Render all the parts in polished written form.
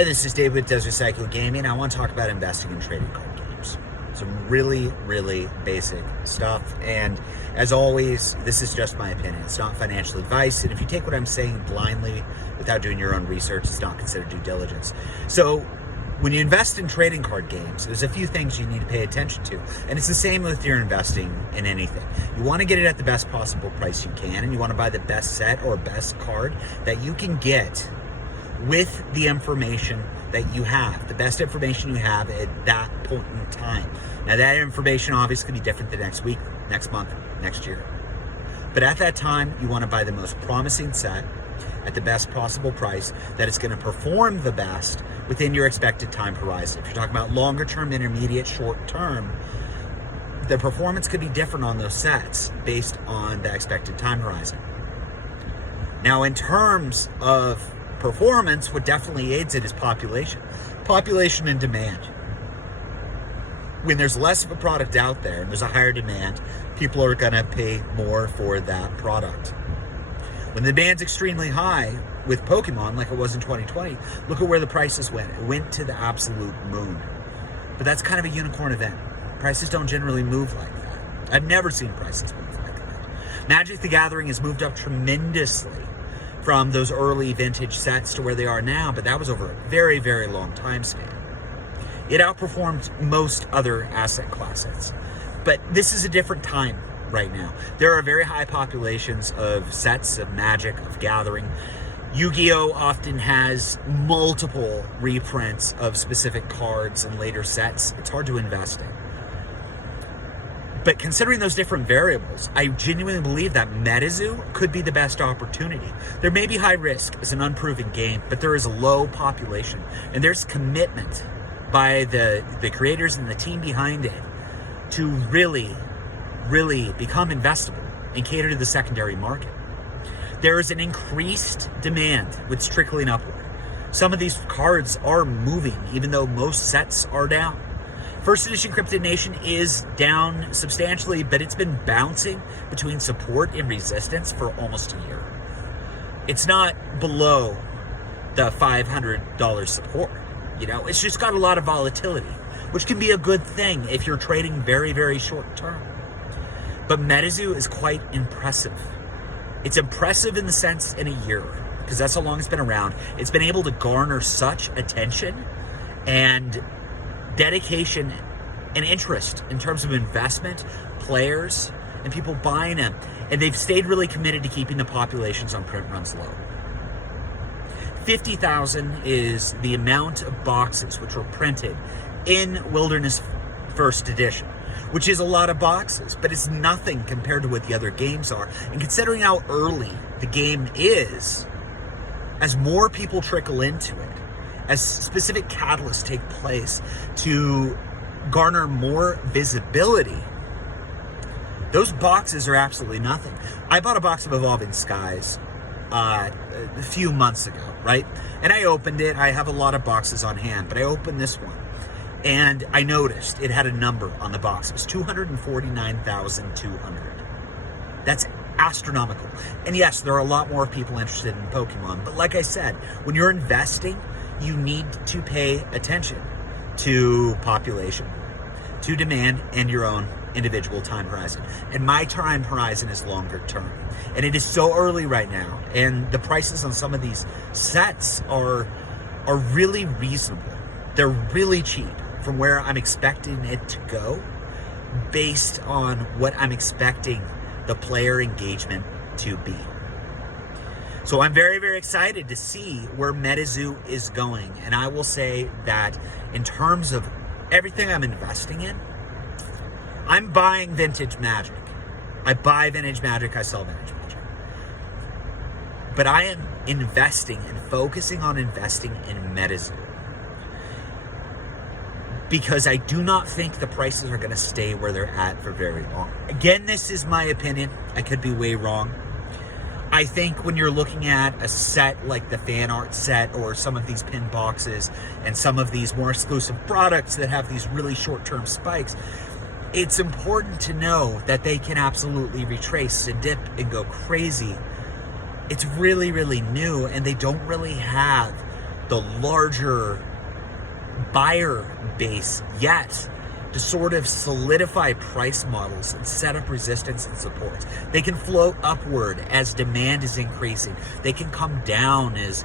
Hey, this is David with Desert Cycle Gaming. I want to talk about investing in trading card games. Some really, really basic stuff. And as always, this is just my opinion. It's not financial advice. And if you take what I'm saying blindly without doing your own research, it's not considered due diligence. So when you invest in trading card games, there's a few things you need to pay attention to. And it's the same with your investing in anything. You want to get it at the best possible price you can, and you want to buy the best set or best card that you can get with the information that you have, the best information you have at that point in time. Now that information obviously can be different the next week, next month, next year. But at that time, you want to buy the most promising set at the best possible price that is going to perform the best within your expected time horizon. If you're talking about longer term, intermediate, short term, the performance could be different on those sets based on the expected time horizon. Now in terms of performance, what definitely aids it is population and demand. When there's less of a product out there and there's a higher demand, people are going to pay more for that product. When the demand's extremely high with Pokemon, like it was in 2020, look at where the prices went. It went to the absolute moon. But that's kind of a unicorn event. Prices don't generally move like that. I've never seen prices move like that. Magic the Gathering has moved up tremendously from those early vintage sets to where they are now, but that was over a very, very long time span. It outperformed most other asset classes. But this is a different time right now. There are very high populations of sets of Magic, of Gathering. Yu-Gi-Oh! Often has multiple reprints of specific cards and later sets. It's hard to invest in. But considering those different variables, I genuinely believe that Metazoo could be the best opportunity. There may be high risk as an unproven game, but there is a low population, and there's commitment by the creators and the team behind it to really, really become investable and cater to the secondary market. There is an increased demand with trickling upward. Some of these cards are moving, even though most sets are down. First edition Cryptid Nation is down substantially, but it's been bouncing between support and resistance for almost a year. It's not below the $500 support. You know, it's just got a lot of volatility, which can be a good thing if you're trading very, very short term. But Metazoo is quite impressive. It's impressive in the sense in a year, because that's how long it's been around. It's been able to garner such attention and dedication and interest in terms of investment, players, and people buying them. And they've stayed really committed to keeping the populations on print runs low. 50,000 is the amount of boxes which were printed in Wilderness First Edition, which is a lot of boxes, but it's nothing compared to what the other games are. And considering how early the game is, as more people trickle into it, as specific catalysts take place to garner more visibility, those boxes are absolutely nothing. I bought a box of Evolving Skies a few months ago, right? And I opened it. I have a lot of boxes on hand, but I opened this one and I noticed it had a number on the box. It was 249,200. That's astronomical. And yes, there are a lot more people interested in Pokemon, but like I said, when you're investing, you need to pay attention to population, to demand, and your own individual time horizon. And my time horizon is longer term. And it is so early right now, and the prices on some of these sets are really reasonable. They're really cheap from where I'm expecting it to go based on what I'm expecting the player engagement to be. So I'm very, very excited to see where Metazoo is going. And I will say that in terms of everything I'm investing in, I'm buying vintage Magic. I buy vintage Magic, I sell vintage Magic. But I am investing and focusing on investing in Metazoo, because I do not think the prices are going to stay where they're at for very long. Again, this is my opinion. I could be way wrong. I think when you're looking at a set like the fan art set or some of these pin boxes and some of these more exclusive products that have these really short-term spikes, it's important to know that they can absolutely retrace and dip and go crazy. It's really, really new, and they don't really have the larger buyer base yet to sort of solidify price models and set up resistance and support. They can float upward as demand is increasing. They can come down as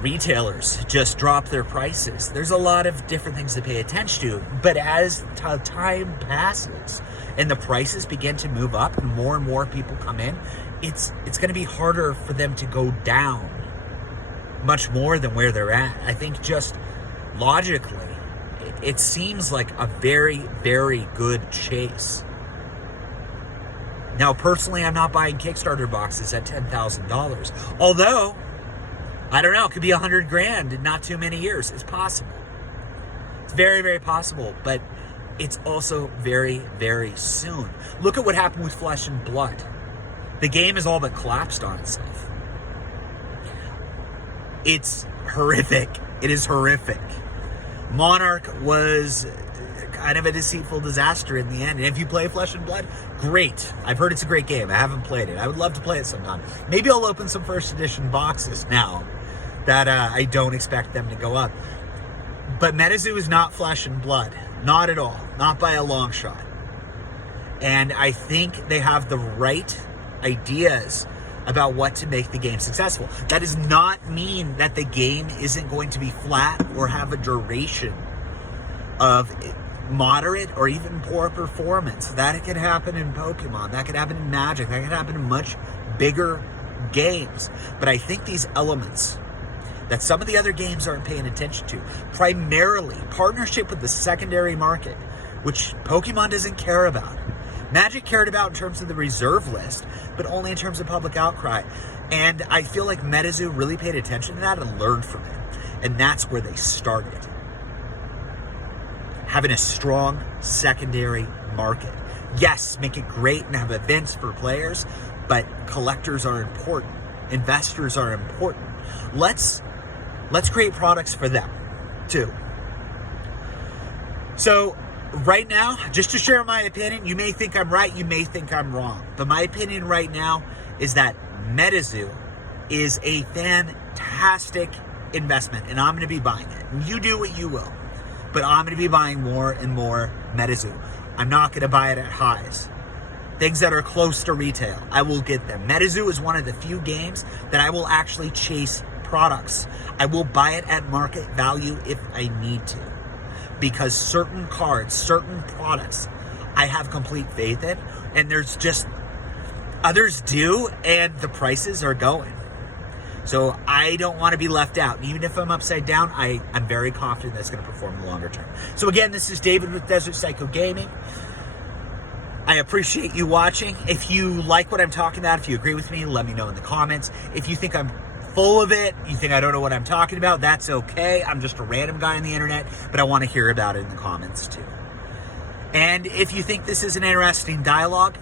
retailers just drop their prices. There's a lot of different things to pay attention to, but as time passes and the prices begin to move up and more people come in, it's going to be harder for them to go down much more than where they're at. I think just logically, it seems like a very, very good chase. Now, personally, I'm not buying Kickstarter boxes at $10,000. Although, I don't know, it could be $100,000 in not too many years. It's possible. It's very, very possible, but it's also very, very soon. Look at what happened with Flesh and Blood. The game is all but collapsed on itself. It's horrific. It is horrific. Monarch was kind of a deceitful disaster in the end. And if you play Flesh and Blood, great. I've heard it's a great game. I haven't played it. I would love to play it sometime. Maybe I'll open some first edition boxes now that I don't expect them to go up. But Metazoo is not Flesh and Blood. Not at all. Not by a long shot. And I think they have the right ideas about what to make the game successful. That does not mean that the game isn't going to be flat or have a duration of moderate or even poor performance. That could happen in Pokemon. That could happen in Magic. That could happen in much bigger games. But I think these elements that some of the other games aren't paying attention to, primarily partnership with the secondary market, which Pokemon doesn't care about. Magic cared about in terms of the reserve list, but only in terms of public outcry. And I feel like Metazoo really paid attention to that and learned from it. And that's where they started. Having a strong secondary market. Yes, make it great and have events for players, but collectors are important. Investors are important. Let's create products for them, too. So, right now, just to share my opinion, you may think I'm right, you may think I'm wrong. But my opinion right now is that Metazoo is a fantastic investment, and I'm going to be buying it. You do what you will, but I'm going to be buying more and more Metazoo. I'm not going to buy it at highs. Things that are close to retail, I will get them. Metazoo is one of the few games that I will actually chase products. I will buy it at market value if I need to. Because certain cards, certain products, I have complete faith in, and there's just others do, and the prices are going. So I don't want to be left out. Even if I'm upside down, I'm very confident that's going to perform in the longer term. So again, this is David with Desert Psycho Gaming. I appreciate you watching. If you like what I'm talking about, if you agree with me, let me know in the comments. If you think I'm full of it, you think I don't know what I'm talking about, that's okay. I'm just a random guy on the internet, but I want to hear about it in the comments too. And if you think this is an interesting dialogue,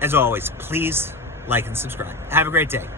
as always, please like and subscribe. Have a great day.